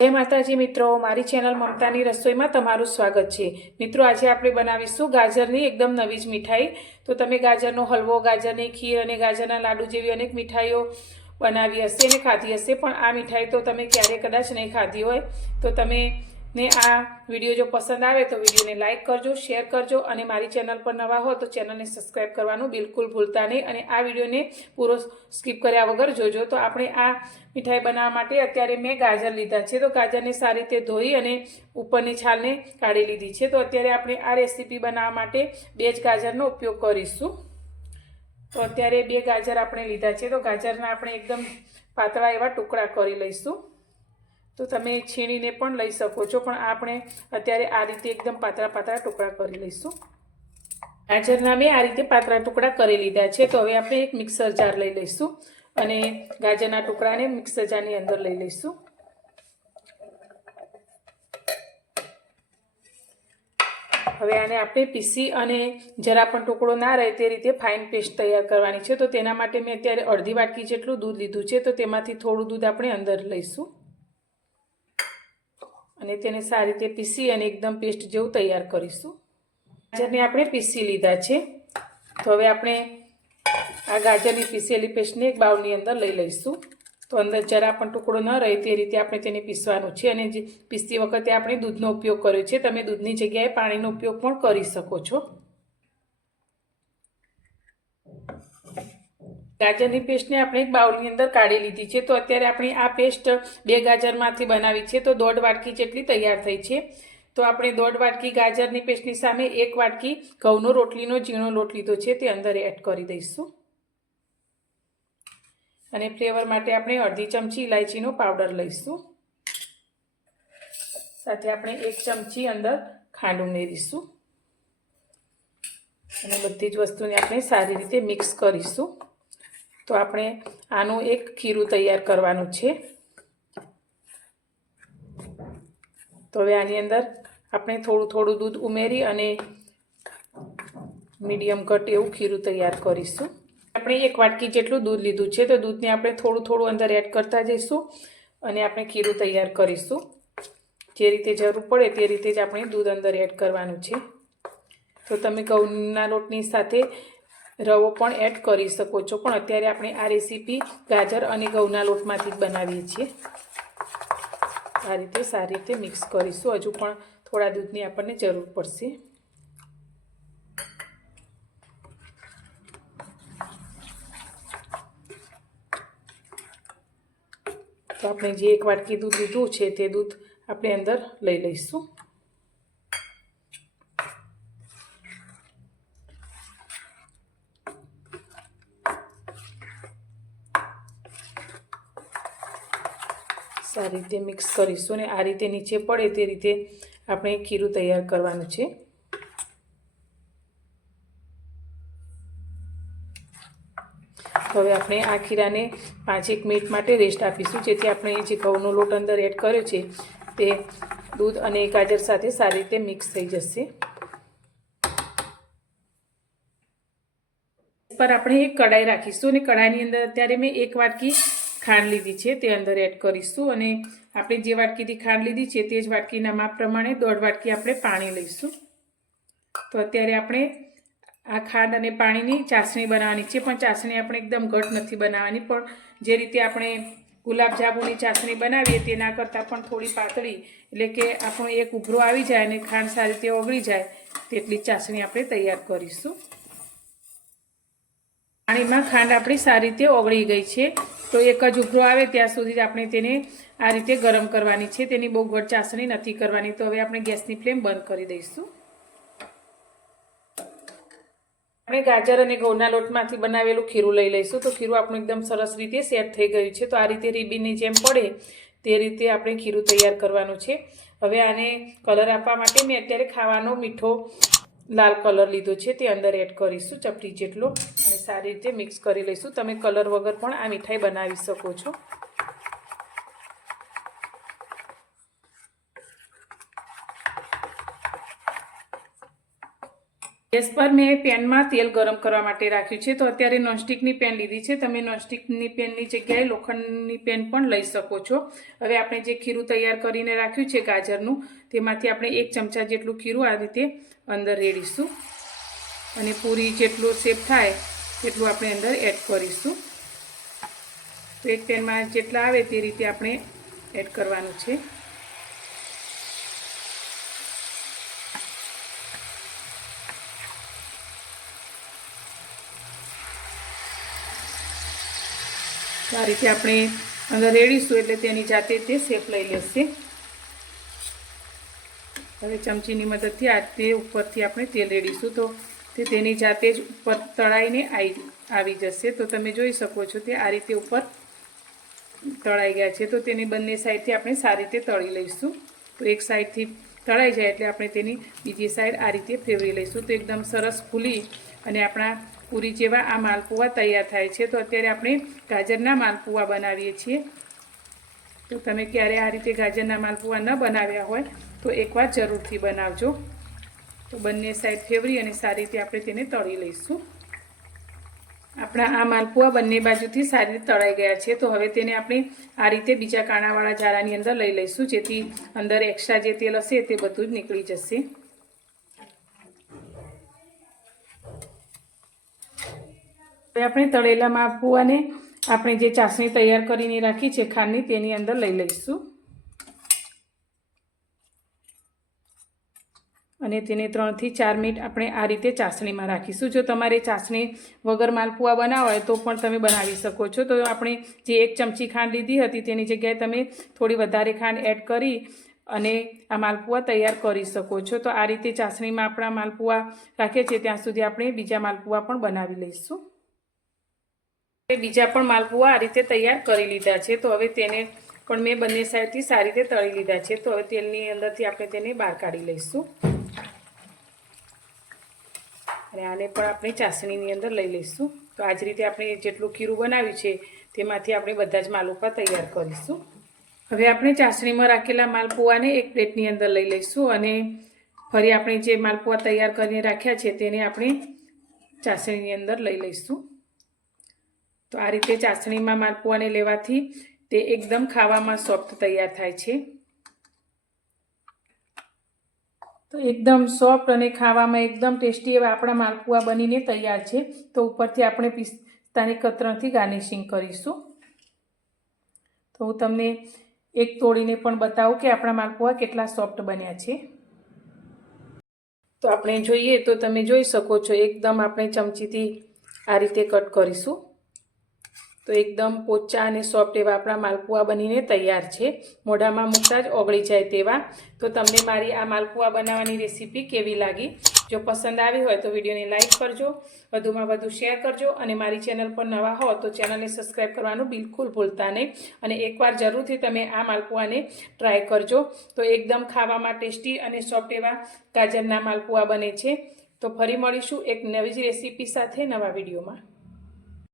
જય માતાજી મિત્રો, મારી ચેનલ મમતાની રસોઈમાં તમારું સ્વાગત છે. મિત્રો, આજે આપણે બનાવીશું ગાજરની એકદમ નવી જ મીઠાઈ. તો તમે ગાજરનો હલવો, ગાજરની ખીર અને ગાજરના લાડુ જેવી અનેક મીઠાઈઓ બનાવી હશે અને ખાધી હશે. પણ આ મીઠાઈ તો તમે ક્યારેય કદાચ નહીં ખાધી હોય. તો તમે ને આ વીડિયો જો પસંદ આવે તો વિડીયોને લાઇક કરજો, શેર કરજો અને મારી ચેનલ પર નવા હો તો ચેનલને સબસ્ક્રાઈબ કરવાનું બિલકુલ ભૂલતા નહીં અને આ વિડીયોને પૂરો સ્કીપ કર્યા વગર જોજો. તો આપણે આ મીઠાઈ બનાવવા માટે અત્યારે મેં ગાજર લીધા છે. તો ગાજરને સારી રીતે ધોઈ અને ઉપરની છાલને કાઢી લીધી છે. તો અત્યારે આપણે આ રેસીપી બનાવવા માટે બે જ ગાજરનો ઉપયોગ કરીશું. તો અત્યારે બે ગાજર આપણે લીધા છે. તો ગાજરના આપણે એકદમ પાતળા એવા ટુકડા કરી લઈશું. તો તમે છીણીને પણ લઈ શકો છો. પણ આપણે અત્યારે આ રીતે એકદમ પાતળા પાતળા ટુકડા કરી લઈશું. ગાજરના મેં આ રીતે પાતળા ટુકડા કરી લીધા છે. તો હવે આપણે એક મિક્સર જાર લઈ લઈશું અને ગાજરના ટુકડાને મિક્સર જારની અંદર લઈ લઈશું. હવે આને આપણે પીસી અને જરા પણ ટુકડો ના રહે તે રીતે ફાઇન પેસ્ટ તૈયાર કરવાની છે. તો તેના માટે મેં અત્યારે અડધી વાટકી જેટલું દૂધ લીધું છે. તો તેમાંથી થોડું દૂધ આપણે અંદર લઈશું. અને તેને સારી રીતે પીસી અને એકદમ પેસ્ટ જેવું તૈયાર કરીશું. ગાજરને આપણે પીસી લીધા છે. તો હવે આપણે આ ગાજરની પીસેલી પેસ્ટને એક બાઉલની અંદર લઈ લઈશું. તો અંદર જરા પણ ટુકડો ન રહે તે રીતે આપણે તેને પીસવાનું છે અને જે પીસતી વખતે આપણે દૂધનો ઉપયોગ કર્યો છે, તમે દૂધની જગ્યાએ પાણીનો ઉપયોગ પણ કરી શકો છો. ગાજરની પેસ્ટને આપણે એક બાઉલની અંદર કાઢી લીધી છે. તો અત્યારે આપણે આ પેસ્ટ બે ગાજરમાંથી બનાવી છે. તો દોઢ વાટકી જેટલી તૈયાર થઈ છે. તો આપણે દોઢ વાટકી ગાજરની પેસ્ટની સામે એક વાટકી ઘઉંનો રોટલીનો ઝીણો લોટ લીધો છે. તે અંદર એડ કરી દઈશું. અને ફ્લેવર માટે આપણે અડધી ચમચી ઇલાયચીનો પાવડર લઈશું. સાથે આપણે એક ચમચી અંદર ખાંડ ઉમેરીશું. અને બધી જ વસ્તુને આપણે સારી રીતે મિક્સ કરીશું. તો આપણે આનું એક ખીરું તૈયાર કરવાનું છે. તો હવે આની અંદર આપણે થોડું થોડું દૂધ ઉમેરી અને મીડિયમ કટ એવું ખીરું તૈયાર કરીશું. આપણે એક વાટકી જેટલું દૂધ લીધું છે તો દૂધને આપણે થોડું થોડું અંદર એડ કરતા જઈશું અને આપણે ખીરું તૈયાર કરીશું. જે રીતે જરૂર પડે તે રીતે જ આપણે દૂધ અંદર એડ કરવાનું છે. તો તમે ઘઉંના લોટની સાથે રવો પણ એડ કરી શકો છો. પણ અત્યારે આપણે આ રેસીપી ગાજર અને ઘઉંના લોટમાંથી જ બનાવીએ છીએ. આ રીતે સારી રીતે મિક્સ કરીશું. હજુ પણ થોડા દૂધની આપણને જરૂર પડશે. તો આપણે જે એક વાટકી દૂધ લીધું છે તે દૂધ આપણે અંદર લઈ લઈશું. સારી રીતે મિક્સ કરીશું અને આ રીતે નીચે પડે તે રીતે આપણે ખીરું તૈયાર કરવાનું છે. હવે આપણે આ ખીરાને પાંચેક મિનિટ માટે રેસ્ટ આપીશું. જેથી આપણે જે ઘઉંનો લોટ અંદર એડ કર્યો છે, તે દૂધ અને ગાજર સાથે સારી રીતે મિક્સ થઈ જશે. પર આપણે એક કઢાઈ રાખીશું અને કઢાઈની અંદર અત્યારે મેં એક વાટકી ખાંડ લીધી છે, તે અંદર એડ કરીશું અને આપણે જે વાટકીથી ખાંડ લીધી છે, તે જ વાટકીના માપ પ્રમાણે દોઢ વાટકી આપણે પાણી લઈશું. તો અત્યારે આપણે આ ખાંડ અને પાણીની ચાસણી બનાવવાની છે, પણ ચાસણી આપણે એકદમ ઘટ નથી બનાવવાની, પણ જે રીતે આપણે ગુલાબજાંબુની ચાસણી બનાવીએ, તેના કરતાં પણ થોડી પાતળી, એટલે કે આપણો એક ઉભરો આવી જાય અને ખાંડ સારી રીતે ઓગળી જાય, તેટલી ચાસણી આપણે તૈયાર કરીશું. પાણીમાં ખાંડ આપણી સારી રીતે ઓગળી ગઈ છે. તો એક જ ઉભરો આવે ત્યાં સુધી આપણે તેને આ રીતે ગરમ કરવાની છે. તેની બહુ ગઢ ચાસણી નથી કરવાની. તો હવે આપણે ગેસની ફ્લેમ બંધ કરી દઈશું. આપણે ગાજર અને ઘઉંના લોટમાંથી બનાવેલું ખીરું લઈ લઈશું. તો ખીરું આપણું એકદમ સરસ રીતે સેટ થઈ ગયું છે. તો આ રીતે રીબીની જેમ પડે તે રીતે આપણે ખીરું તૈયાર કરવાનું છે. હવે આને કલર આપવા માટે મેં અત્યારે ખાવાનો મીઠો લાલ કલર લીધો છે તે અંદર એડ કરીશું ચપટી જેટલો અને સારી રીતે મિક્સ કરી લઈશું. તમે કલર વગર પણ આ મીઠાઈ બનાવી શકો છો. ગેસ પર મેં પેનમાં તેલ ગરમ કરવા માટે રાખ્યું છે. તો અત્યારે નોનસ્ટિકની પેન લીધી છે. તમે નોનસ્ટિકની પેનની જગ્યાએ લોખંડની પેન પણ લઈ શકો છો. હવે આપણે જે ખીરું તૈયાર કરીને રાખ્યું છે ગાજરનું, તેમાંથી આપણે એક ચમચા જેટલું ખીરું આ રીતે અંદર રેડીશું. અને પૂરી જેટલું શેપ થાય તેટલું આપણે અંદર એડ કરીશું. તો એક પેનમાં જેટલા આવે તે રીતે આપણે એડ કરવાનું છે. આ રીતે આપણે અંદર રેડીશું એટલે તેની જાતે તે શેપ લઈ લેશે. હવે ચમચીની મદદથી આ તે ઉપરથી આપણે તેલ રેડીશું. તો તે તેની જાતે જ ઉપર તળાઈને આવી જશે. તો તમે જોઈ શકો છો તે આ રીતે ઉપર તળાઈ ગયા છે. તો તેની બંને સાઈડથી આપણે સારી રીતે તળી લઈશું. તો એક સાઈડથી તળાઈ જાય એટલે આપણે તેની બીજી સાઈડ આ રીતે ફેરવી લઈશું. તો એકદમ સરસ ફૂલી અને આપણા પૂરી જેવા આ માલપુવા તૈયાર થાય છે. તો અત્યારે આપણે ગાજરના માલપુવા બનાવીએ છીએ. તો તમે ક્યારે આ રીતે ગાજરના માલપુવા ન બનાવ્યા હોય, તો એકવાર જરૂરથી બનાવજો. તો બંને સાઈડ ફેવરી અને સારી રીતે આપણે તેને તળી લઈશું. આપણા આ માલપુઆ બંને બાજુથી સારી રીતે તળાઈ ગયા છે. તો હવે તેને આપણે આ રીતે બીજા કાણાવાળા ઝાડાની અંદર લઈ લઈશું. જેથી અંદર એક્સ્ટ્રા જે તેલ હશે તે બધું જ નીકળી જશે. આપણે તળેલા માલપુઆને આપણે જે ચાસણી તૈયાર કરીને રાખી છે ખાંડની, તેની અંદર લઈ લઈશું. અને તેને ત્રણથી ચાર મિનિટ આપણે આ રીતે ચાસણીમાં રાખીશું. જો તમારે ચાસણી વગર માલપુઆ બનાવવા હોય તો પણ તમે બનાવી શકો છો. તો આપણે જે એક ચમચી ખાંડ લીધી હતી, તેની જગ્યાએ તમે થોડી વધારે ખાંડ એડ કરી અને આ માલપુઆ તૈયાર કરી શકો છો. તો આ રીતે ચાસણીમાં આપણા માલપુઆ રાખીએ છીએ ત્યાં સુધી આપણે બીજા માલપુઆ પણ બનાવી લઈશું. બીજા પણ માલપુઆ આ રીતે તૈયાર કરી લીધા છે. તો હવે તેને પણ મેં બંને સાઈડથી સારી રીતે તળી લીધા છે. તો હવે તેલની અંદરથી આપણે તેને બહાર કાઢી લઈશું. અને આને પણ આપણે ચાસણીની અંદર લઈ લઈશું. તો આ જ રીતે આપણે જેટલું ખીરું બનાવ્યું છે, તેમાંથી આપણે બધા જ માલપુઆ તૈયાર કરીશું. હવે આપણે ચાસણીમાં રાખેલા માલપુઆને એક પ્લેટની અંદર લઈ લઈશું અને ફરી આપણે જે માલપુઆ તૈયાર કરીને રાખ્યા છે, તેને આપણે ચાસણીની અંદર લઈ લઈશું. તો આ રીતે ચાસણીમાં માલપુઆને લેવાથી તે એકદમ ખાવામાં સોફ્ટ તૈયાર થાય છે. તો એકદમ સોફ્ટ અને ખાવામાં એકદમ ટેસ્ટી એવા આપણા માલપુઆ બનીને તૈયાર છે. તો ઉપરથી આપણે પિસ્તાની કતરણથી ગાર્નિશિંગ કરીશું. તો હું તમને એક તોડીને પણ બતાવું કે આપણા માલપુઆ કેટલા સોફ્ટ બન્યા છે. તો આપણે જોઈએ તો તમે જોઈ શકો છો, એકદમ આપણે ચમચીથી આ રીતે કટ કરીશું. તો એકદમ પોચા અને સોફ્ટ એવા આપણા માલપુઆ બનીને તૈયાર છે. મોઢામાં મૂકતા જ ઓગળી જાય તેવા. તો તમને મારી આ માલપુઆ બનાવવાની રેસીપી કેવી લાગી? જો પસંદ આવી હોય તો વિડીયોને લાઇક કરજો, વધુમાં વધુ શેર કરજો અને મારી ચેનલ પર નવા હો તો ચેનલને સબસ્ક્રાઈબ કરવાનું બિલકુલ ભૂલતા નહીં. અને એકવાર જરૂરથી તમે આ માલપુઆને ટ્રાય કરજો. તો એકદમ ખાવામાં ટેસ્ટી અને સોફ્ટ એવા ગાજરના માલપુઆ બને છે. તો ફરી મળીશું એક નવી જ રેસીપી સાથે નવા વિડીયોમાં.